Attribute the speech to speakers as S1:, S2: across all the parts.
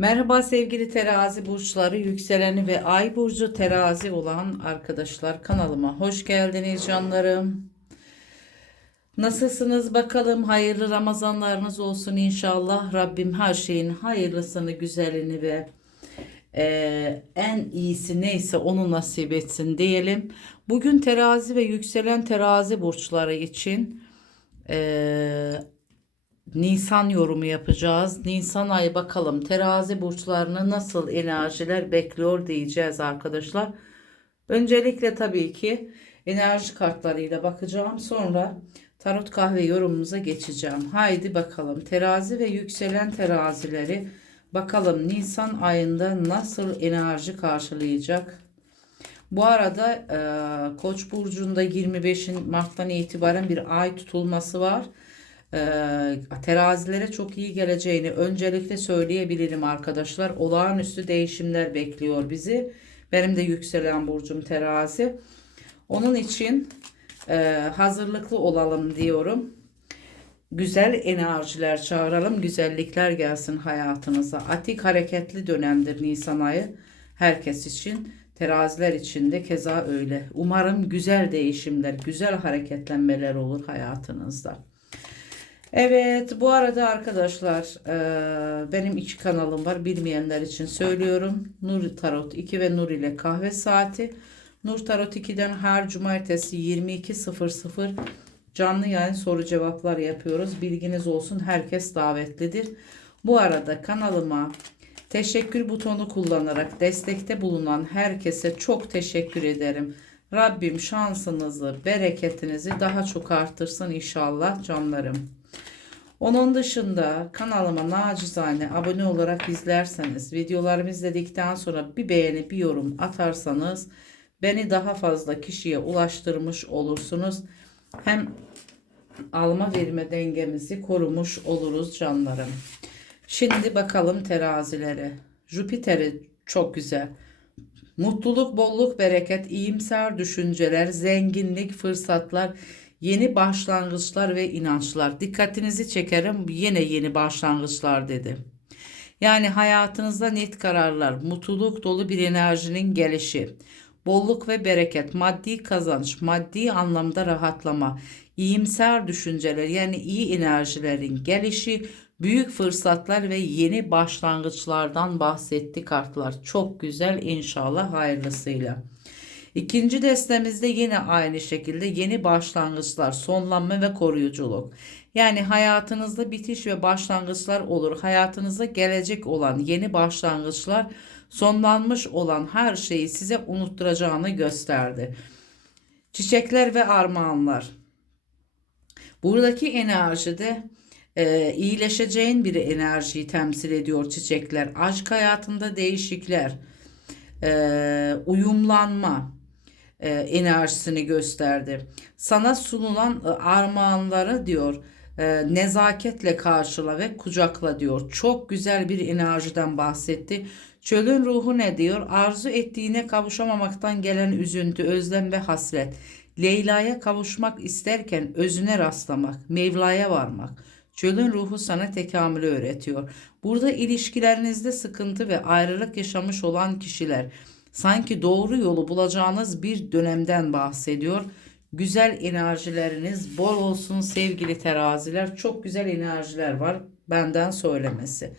S1: Merhaba sevgili terazi burçları, yükseleni ve ay burcu terazi olan arkadaşlar kanalıma hoş geldiniz canlarım. Nasılsınız bakalım? Hayırlı Ramazanlarınız olsun inşallah. Rabbim her şeyin hayırlısını, güzelini ve eee, en iyisi neyse onu nasip etsin diyelim. Bugün terazi ve yükselen terazi burçları için eee Nisan yorumu yapacağız. Nisan ayı bakalım terazi burçlarını nasıl enerjiler bekliyor diyeceğiz arkadaşlar. Öncelikle tabii ki enerji kartlarıyla bakacağım. Sonra tarot kahve yorumumuza geçeceğim. Haydi bakalım terazi ve yükselen terazileri bakalım Nisan ayında nasıl enerji karşılayacak. Bu arada e, Koç burcunda 25 Mart'tan itibaren bir ay tutulması var e, terazilere çok iyi geleceğini öncelikle söyleyebilirim arkadaşlar. Olağanüstü değişimler bekliyor bizi. Benim de yükselen burcum terazi. Onun için e, hazırlıklı olalım diyorum. Güzel enerjiler çağıralım, güzellikler gelsin hayatınıza. Atik hareketli dönemdir Nisan ayı herkes için. Teraziler için de keza öyle. Umarım güzel değişimler, güzel hareketlenmeler olur hayatınızda. Evet bu arada arkadaşlar eee, benim iki kanalım var bilmeyenler için söylüyorum. Nur Tarot 2 ve Nur ile kahve saati. Nur Tarot 2'den her cumartesi 22.00 canlı yayın soru cevaplar yapıyoruz. Bilginiz olsun herkes davetlidir. Bu arada kanalıma teşekkür butonu kullanarak destekte bulunan herkese çok teşekkür ederim. Rabbim şansınızı, bereketinizi daha çok artırsın inşallah canlarım. Onun dışında kanalıma nacizane abone olarak izlerseniz, videolarımı izledikten sonra bir beğeni, bir yorum atarsanız beni daha fazla kişiye ulaştırmış olursunuz. Hem alma verme dengemizi korumuş oluruz canlarım. Şimdi bakalım terazilere. Jüpiter'i çok güzel. Mutluluk, bolluk, bereket, iyimser düşünceler, zenginlik, fırsatlar, Yeni başlangıçlar ve inançlar. Dikkatinizi çekerim. Yine yeni başlangıçlar dedi. Yani hayatınızda net kararlar, mutluluk dolu bir enerjinin gelişi, bolluk ve bereket, maddi kazanç, maddi anlamda rahatlama, iyimser düşünceler yani iyi enerjilerin gelişi, büyük fırsatlar ve yeni başlangıçlardan bahsetti kartlar. Çok güzel inşallah hayırlısıyla. İkinci destemizde yine aynı şekilde yeni başlangıçlar, sonlanma ve koruyuculuk. Yani hayatınızda bitiş ve başlangıçlar olur. Hayatınızda gelecek olan yeni başlangıçlar, sonlanmış olan her şeyi size unutturacağını gösterdi. Çiçekler ve armağanlar. Buradaki enerjide e, iyileşeceğin bir enerjiyi temsil ediyor çiçekler. Aşk hayatında değişikler, e, uyumlanma, e, enerjisini gösterdi. Sana sunulan e, armağanları diyor e, nezaketle karşıla ve kucakla diyor. Çok güzel bir enerjiden bahsetti. Çölün ruhu ne diyor? Arzu ettiğine kavuşamamaktan gelen üzüntü, özlem ve hasret. Leyla'ya kavuşmak isterken özüne rastlamak, Mevla'ya varmak. Çölün ruhu sana tekamülü öğretiyor. Burada ilişkilerinizde sıkıntı ve ayrılık yaşamış olan kişiler sanki doğru yolu bulacağınız bir dönemden bahsediyor. Güzel enerjileriniz bol olsun sevgili teraziler. Çok güzel enerjiler var benden söylemesi.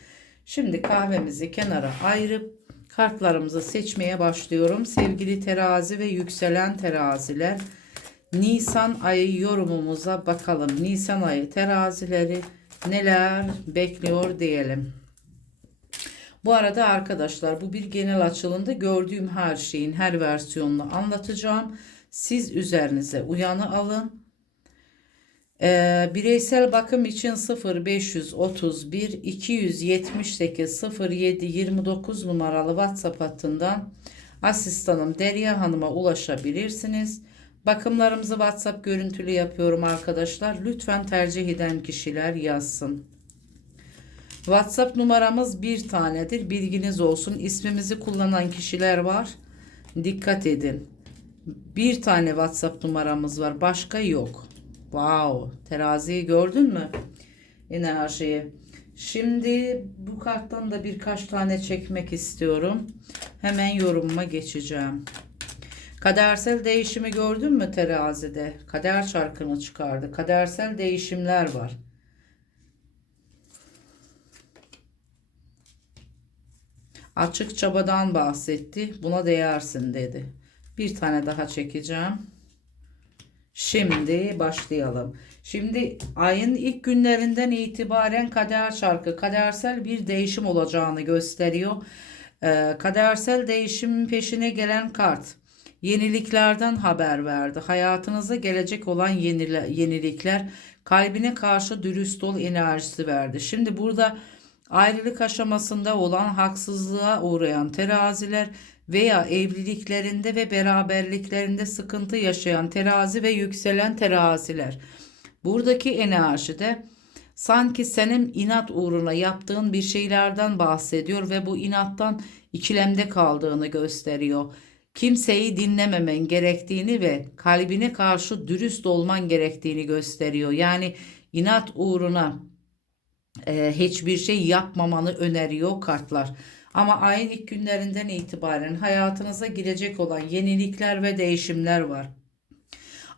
S1: Şimdi kahvemizi kenara ayırıp kartlarımızı seçmeye başlıyorum. Sevgili terazi ve yükselen teraziler. Nisan ayı yorumumuza bakalım. Nisan ayı terazileri neler bekliyor diyelim. Bu arada arkadaşlar bu bir genel açılımda gördüğüm her şeyin her versiyonunu anlatacağım. Siz üzerinize uyanı alın. Ee, bireysel bakım için 0531 278 07 29 numaralı WhatsApp hattından asistanım Derya Hanım'a ulaşabilirsiniz. Bakımlarımızı WhatsApp görüntülü yapıyorum arkadaşlar. Lütfen tercih eden kişiler yazsın. WhatsApp numaramız bir tanedir. Bilginiz olsun. İsmimizi kullanan kişiler var. Dikkat edin. Bir tane WhatsApp numaramız var. Başka yok. Wow. Teraziyi gördün mü? Enerjiyi. Şimdi bu karttan da birkaç tane çekmek istiyorum. Hemen yorumuma geçeceğim. Kadersel değişimi gördün mü terazide? Kader çarkını çıkardı. Kadersel değişimler var. Açık çabadan bahsetti. Buna değersin dedi. Bir tane daha çekeceğim. Şimdi başlayalım. Şimdi ayın ilk günlerinden itibaren kader çarkı kadersel bir değişim olacağını gösteriyor. Ee, kadersel değişimin peşine gelen kart yeniliklerden haber verdi. Hayatınıza gelecek olan yenilikler kalbine karşı dürüst ol enerjisi verdi. Şimdi burada ayrılık aşamasında olan haksızlığa uğrayan teraziler veya evliliklerinde ve beraberliklerinde sıkıntı yaşayan terazi ve yükselen teraziler. Buradaki enerjide sanki senin inat uğruna yaptığın bir şeylerden bahsediyor ve bu inattan ikilemde kaldığını gösteriyor. Kimseyi dinlememen gerektiğini ve kalbine karşı dürüst olman gerektiğini gösteriyor. Yani inat uğruna e, hiçbir şey yapmamanı öneriyor kartlar. Ama ayın ilk günlerinden itibaren hayatınıza girecek olan yenilikler ve değişimler var.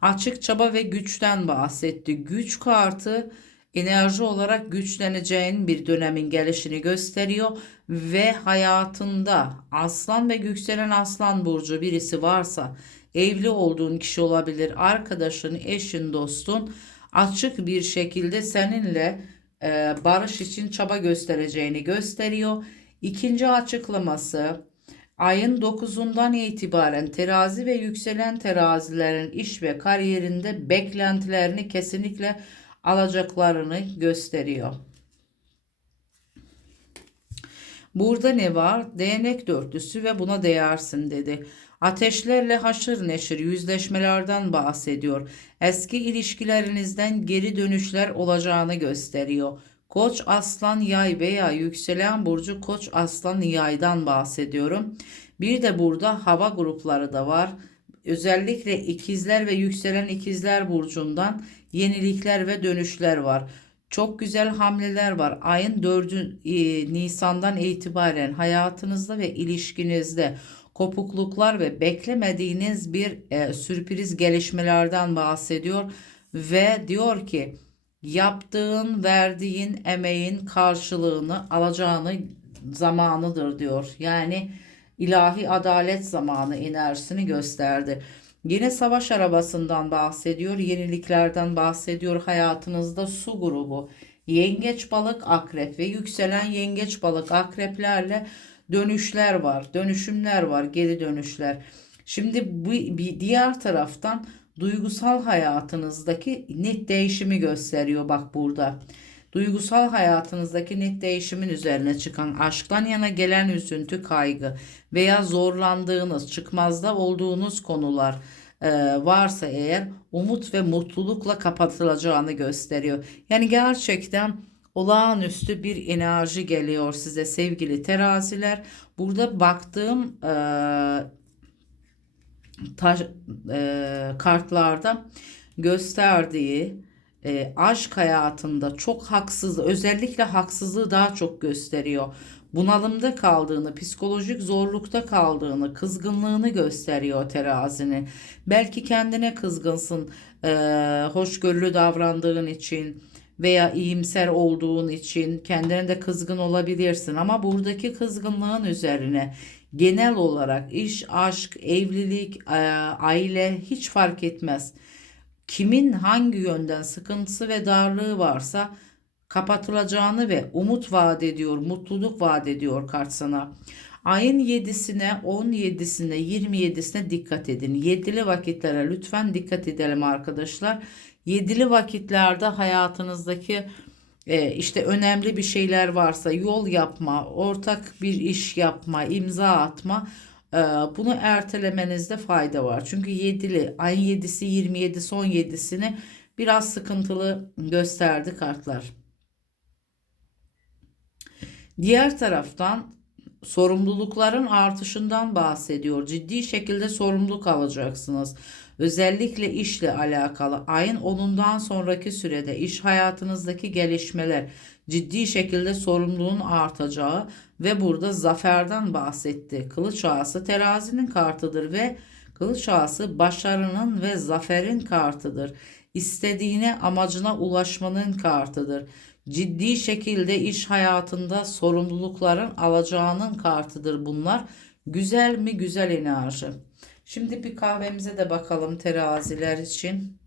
S1: Açık çaba ve güçten bahsetti. Güç kartı enerji olarak güçleneceğin bir dönemin gelişini gösteriyor ve hayatında aslan ve yükselen aslan burcu birisi varsa evli olduğun kişi olabilir, arkadaşın, eşin, dostun açık bir şekilde seninle e, barış için çaba göstereceğini gösteriyor. İkinci açıklaması ayın 9'undan itibaren terazi ve yükselen terazilerin iş ve kariyerinde beklentilerini kesinlikle alacaklarını gösteriyor. Burada ne var? Değnek dörtlüsü ve buna değersin dedi. Ateşlerle haşır neşir yüzleşmelerden bahsediyor. Eski ilişkilerinizden geri dönüşler olacağını gösteriyor. Koç aslan yay veya yükselen burcu koç aslan yaydan bahsediyorum. Bir de burada hava grupları da var. Özellikle ikizler ve yükselen ikizler burcundan yenilikler ve dönüşler var. Çok güzel hamleler var. Ayın 4. E, Nisan'dan itibaren hayatınızda ve ilişkinizde kopukluklar ve beklemediğiniz bir e, sürpriz gelişmelerden bahsediyor ve diyor ki yaptığın, verdiğin emeğin karşılığını alacağını zamanıdır diyor. Yani ilahi adalet zamanı enerjisini gösterdi. Yine savaş arabasından bahsediyor, yeniliklerden bahsediyor. Hayatınızda su grubu, yengeç balık akrep ve yükselen yengeç balık akreplerle dönüşler var, dönüşümler var, geri dönüşler. Şimdi bu bir diğer taraftan duygusal hayatınızdaki net değişimi gösteriyor bak burada. Duygusal hayatınızdaki net değişimin üzerine çıkan aşktan yana gelen üzüntü, kaygı veya zorlandığınız, çıkmazda olduğunuz konular e, varsa eğer umut ve mutlulukla kapatılacağını gösteriyor. Yani gerçekten olağanüstü bir enerji geliyor size sevgili teraziler. Burada baktığım e, taş, e, kartlarda gösterdiği e, aşk hayatında çok haksız özellikle haksızlığı daha çok gösteriyor. Bunalımda kaldığını, psikolojik zorlukta kaldığını, kızgınlığını gösteriyor terazinin. Belki kendine kızgınsın, e, hoşgörülü davrandığın için veya iyimser olduğun için kendine de kızgın olabilirsin. Ama buradaki kızgınlığın üzerine genel olarak iş, aşk, evlilik, e, aile hiç fark etmez. Kimin hangi yönden sıkıntısı ve darlığı varsa kapatılacağını ve umut vaat ediyor, mutluluk vaat ediyor kart sana. Ayın 7'sine, 17'sine, 27'sine dikkat edin. Yedili vakitlere lütfen dikkat edelim arkadaşlar. Yedili vakitlerde hayatınızdaki e, işte önemli bir şeyler varsa yol yapma, ortak bir iş yapma, imza atma e, bunu ertelemenizde fayda var. Çünkü 7'li ayın 7'si 27'si 17'sini biraz sıkıntılı gösterdi kartlar. Diğer taraftan sorumlulukların artışından bahsediyor. Ciddi şekilde sorumluluk alacaksınız. Özellikle işle alakalı ayın 10'undan sonraki sürede iş hayatınızdaki gelişmeler, ciddi şekilde sorumluluğun artacağı ve burada zaferden bahsetti. Kılıç ağası terazinin kartıdır ve kılıç ağası başarının ve zaferin kartıdır. İstediğine amacına ulaşmanın kartıdır. Ciddi şekilde iş hayatında sorumlulukların alacağının kartıdır bunlar. Güzel mi? Güzel enerji. Şimdi bir kahvemize de bakalım teraziler için.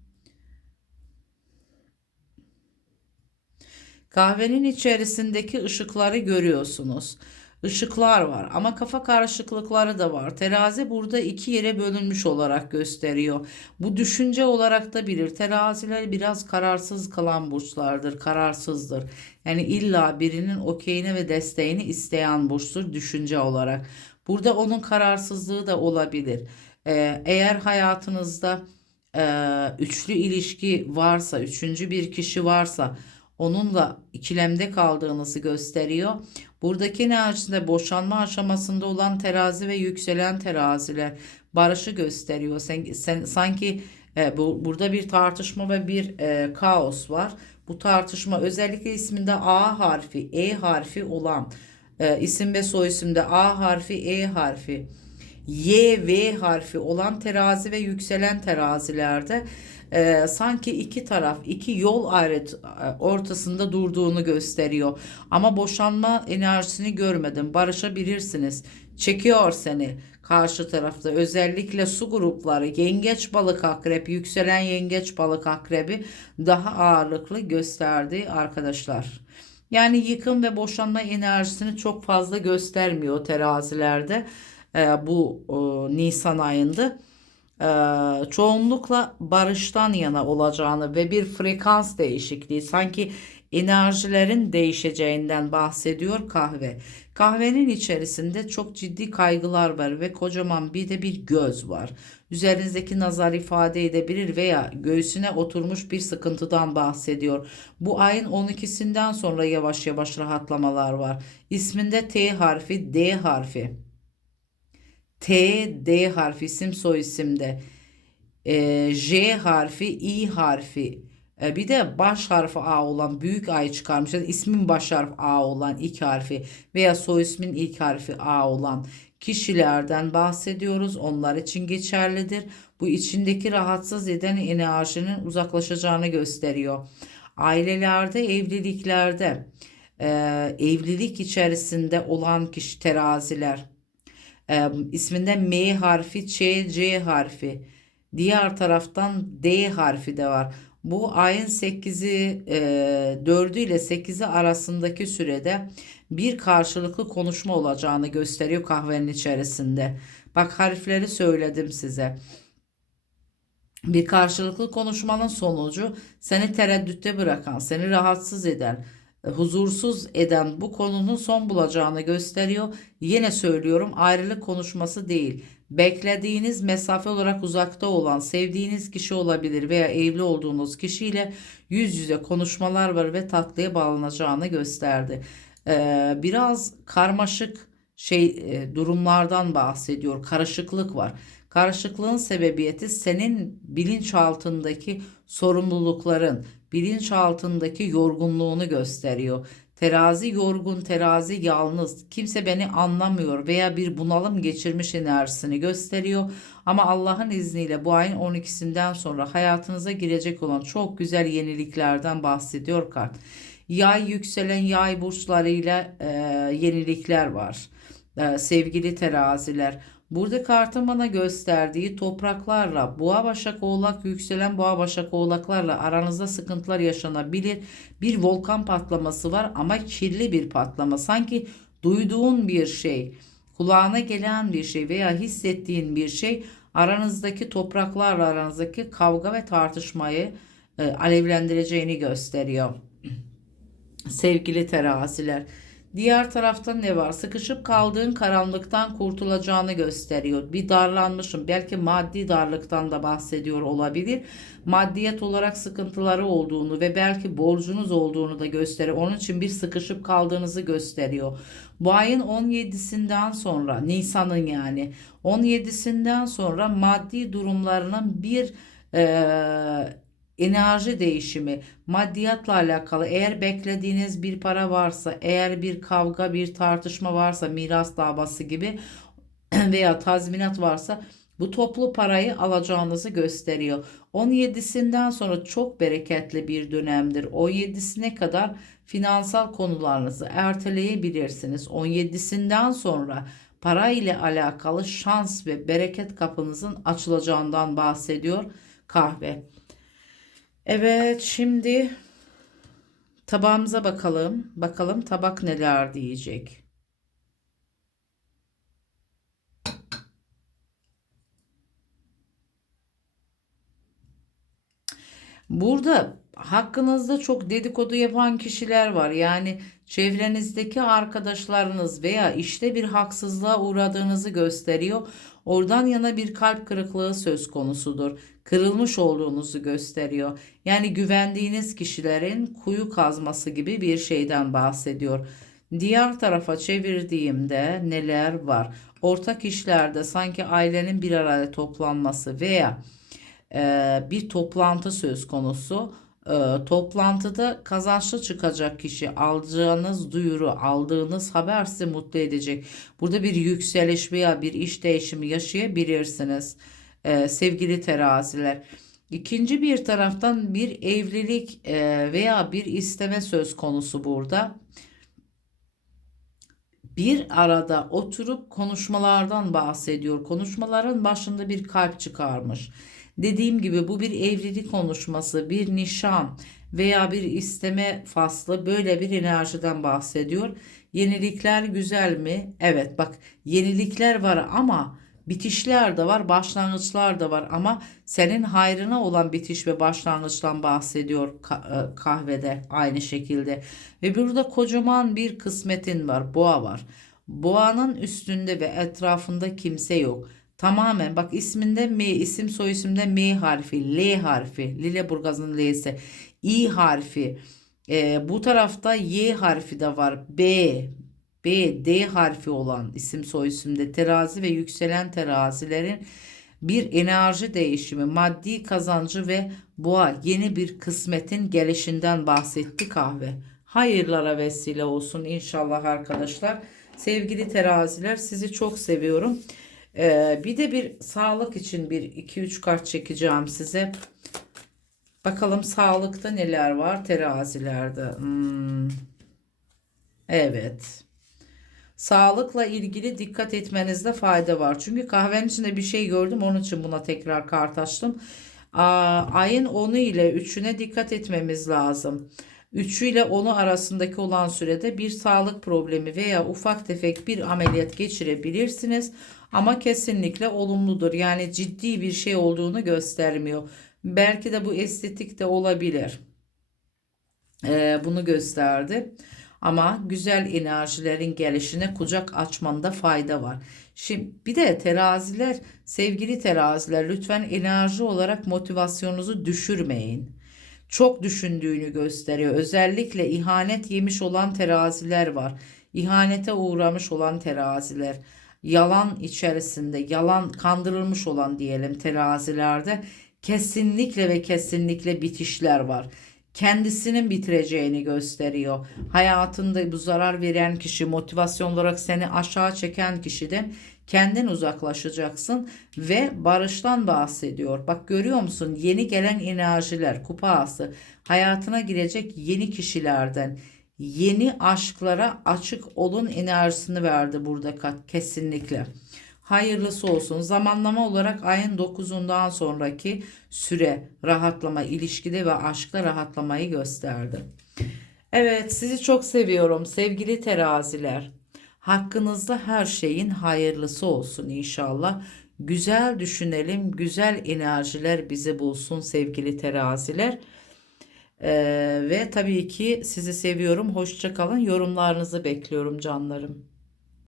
S1: Kahvenin içerisindeki ışıkları görüyorsunuz. Işıklar var ama kafa karışıklıkları da var. Terazi burada iki yere bölünmüş olarak gösteriyor. Bu düşünce olarak da bilir. Teraziler biraz kararsız kalan burçlardır, kararsızdır. Yani illa birinin okeyini ve desteğini isteyen burçtur düşünce olarak. Burada onun kararsızlığı da olabilir. Ee, eğer hayatınızda e, üçlü ilişki varsa, üçüncü bir kişi varsa onunla ikilemde kaldığınızı gösteriyor. Buradaki enerjisinde boşanma aşamasında olan terazi ve yükselen teraziler barışı gösteriyor. Sen, sen sanki e, bu, burada bir tartışma ve bir e, kaos var. Bu tartışma özellikle isminde A harfi, E harfi olan e, isim ve soy isimde A harfi, E harfi, Y, V harfi olan terazi ve yükselen terazilerde e, sanki iki taraf, iki yol ayrıt ortasında durduğunu gösteriyor. Ama boşanma enerjisini görmedim. Barışabilirsiniz. Çekiyor seni karşı tarafta. Özellikle su grupları, yengeç balık akrep, yükselen yengeç balık akrebi daha ağırlıklı gösterdi arkadaşlar. Yani yıkım ve boşanma enerjisini çok fazla göstermiyor terazilerde e, bu e, Nisan ayında e, çoğunlukla barıştan yana olacağını ve bir frekans değişikliği sanki enerjilerin değişeceğinden bahsediyor kahve. Kahvenin içerisinde çok ciddi kaygılar var ve kocaman bir de bir göz var. Üzerinizdeki nazar ifade edebilir veya göğsüne oturmuş bir sıkıntıdan bahsediyor. Bu ayın 12'sinden sonra yavaş yavaş rahatlamalar var. İsminde T harfi, D harfi. T, D harfi isim soy isimde. E, J harfi, I harfi. E, bir de baş harfi A olan büyük A'yı çıkarmış. Yani ismin baş harfi A olan ilk harfi veya soy ismin ilk harfi A olan kişilerden bahsediyoruz. Onlar için geçerlidir. Bu içindeki rahatsız eden enerjinin uzaklaşacağını gösteriyor. Ailelerde, evliliklerde, e, evlilik içerisinde olan kişi teraziler, e, isminde M harfi, Ç, C harfi. Diğer taraftan D harfi de var. Bu ayın 8'i e, 4'ü ile 8'i arasındaki sürede bir karşılıklı konuşma olacağını gösteriyor kahvenin içerisinde. Bak harfleri söyledim size. Bir karşılıklı konuşmanın sonucu seni tereddütte bırakan, seni rahatsız eden, huzursuz eden bu konunun son bulacağını gösteriyor. Yine söylüyorum ayrılık konuşması değil. Beklediğiniz mesafe olarak uzakta olan sevdiğiniz kişi olabilir veya evli olduğunuz kişiyle yüz yüze konuşmalar var ve tatlıya bağlanacağını gösterdi. Ee, biraz karmaşık şey e, durumlardan bahsediyor. Karışıklık var. Karışıklığın sebebiyeti senin bilinçaltındaki sorumlulukların, bilinçaltındaki yorgunluğunu gösteriyor. Terazi yorgun, terazi yalnız. Kimse beni anlamıyor veya bir bunalım geçirmiş enerjisini gösteriyor. Ama Allah'ın izniyle bu ayın 12'sinden sonra hayatınıza girecek olan çok güzel yeniliklerden bahsediyor kart. Yay yükselen yay burçlarıyla e, yenilikler var. E, sevgili teraziler. Burada kartın bana gösterdiği topraklarla boğa başak oğlak yükselen boğa başak oğlaklarla aranızda sıkıntılar yaşanabilir. Bir volkan patlaması var ama kirli bir patlama. Sanki duyduğun bir şey, kulağına gelen bir şey veya hissettiğin bir şey aranızdaki topraklarla aranızdaki kavga ve tartışmayı e, alevlendireceğini gösteriyor. Sevgili teraziler. Diğer taraftan ne var? Sıkışıp kaldığın karanlıktan kurtulacağını gösteriyor. Bir darlanmışım. Belki maddi darlıktan da bahsediyor olabilir. Maddiyet olarak sıkıntıları olduğunu ve belki borcunuz olduğunu da gösteriyor. Onun için bir sıkışıp kaldığınızı gösteriyor. Bu ayın 17'sinden sonra Nisan'ın yani 17'sinden sonra maddi durumlarının bir e, enerji değişimi, maddiyatla alakalı eğer beklediğiniz bir para varsa, eğer bir kavga, bir tartışma varsa, miras davası gibi veya tazminat varsa bu toplu parayı alacağınızı gösteriyor. 17'sinden sonra çok bereketli bir dönemdir. 17'sine kadar finansal konularınızı erteleyebilirsiniz. 17'sinden sonra para ile alakalı şans ve bereket kapınızın açılacağından bahsediyor kahve. Evet şimdi tabağımıza bakalım. Bakalım tabak neler diyecek. Burada hakkınızda çok dedikodu yapan kişiler var. Yani çevrenizdeki arkadaşlarınız veya işte bir haksızlığa uğradığınızı gösteriyor. Oradan yana bir kalp kırıklığı söz konusudur. Kırılmış olduğunuzu gösteriyor. Yani güvendiğiniz kişilerin kuyu kazması gibi bir şeyden bahsediyor. Diğer tarafa çevirdiğimde neler var? Ortak işlerde sanki ailenin bir araya toplanması veya e, bir toplantı söz konusu. E, toplantıda kazançlı çıkacak kişi alacağınız duyuru, aldığınız haber sizi mutlu edecek. Burada bir yükseliş veya bir iş değişimi yaşayabilirsiniz e, sevgili teraziler. İkinci bir taraftan bir evlilik e, veya bir isteme söz konusu burada. Bir arada oturup konuşmalardan bahsediyor. Konuşmaların başında bir kalp çıkarmış. Dediğim gibi bu bir evlilik konuşması, bir nişan veya bir isteme faslı böyle bir enerjiden bahsediyor. Yenilikler güzel mi? Evet bak yenilikler var ama bitişler de var, başlangıçlar da var ama senin hayrına olan bitiş ve başlangıçtan bahsediyor e, kahvede aynı şekilde. Ve burada kocaman bir kısmetin var, boğa var. Boğanın üstünde ve etrafında kimse yok. Tamamen bak isminde M isim soy isimde M harfi L harfi Lüleburgaz'ın L'si İ harfi e, bu tarafta Y harfi de var B B D harfi olan isim soy isimde terazi ve yükselen terazilerin bir enerji değişimi, maddi kazancı ve boğa yeni bir kısmetin gelişinden bahsetti kahve. Hayırlara vesile olsun inşallah arkadaşlar. Sevgili teraziler sizi çok seviyorum. Ee, bir de bir sağlık için bir 2-3 kart çekeceğim size. Bakalım sağlıkta neler var terazilerde. Hmm. Evet. Sağlıkla ilgili dikkat etmenizde fayda var. Çünkü kahvenin içinde bir şey gördüm. Onun için buna tekrar kart açtım. Aa, ayın 10'u ile 3'üne dikkat etmemiz lazım. 3 ile 10'u arasındaki olan sürede bir sağlık problemi veya ufak tefek bir ameliyat geçirebilirsiniz. Ama kesinlikle olumludur. Yani ciddi bir şey olduğunu göstermiyor. Belki de bu estetik de olabilir. Ee, bunu gösterdi. Ama güzel enerjilerin gelişine kucak açmanda fayda var. Şimdi bir de teraziler, sevgili teraziler lütfen enerji olarak motivasyonunuzu düşürmeyin. Çok düşündüğünü gösteriyor. Özellikle ihanet yemiş olan teraziler var. İhanete uğramış olan teraziler yalan içerisinde, yalan kandırılmış olan diyelim terazilerde kesinlikle ve kesinlikle bitişler var. Kendisinin bitireceğini gösteriyor. Hayatında bu zarar veren kişi, motivasyon olarak seni aşağı çeken kişiden kendin uzaklaşacaksın ve barıştan bahsediyor. Bak görüyor musun? Yeni gelen enerjiler, kupa ası, hayatına girecek yeni kişilerden yeni aşklara açık olun enerjisini verdi burada kesinlikle. Hayırlısı olsun. Zamanlama olarak ayın 9'undan sonraki süre rahatlama, ilişkide ve aşkta rahatlamayı gösterdi. Evet, sizi çok seviyorum sevgili teraziler. Hakkınızda her şeyin hayırlısı olsun inşallah. Güzel düşünelim, güzel enerjiler bizi bulsun sevgili teraziler. Ee, ve tabii ki sizi seviyorum. Hoşça kalın. Yorumlarınızı bekliyorum canlarım.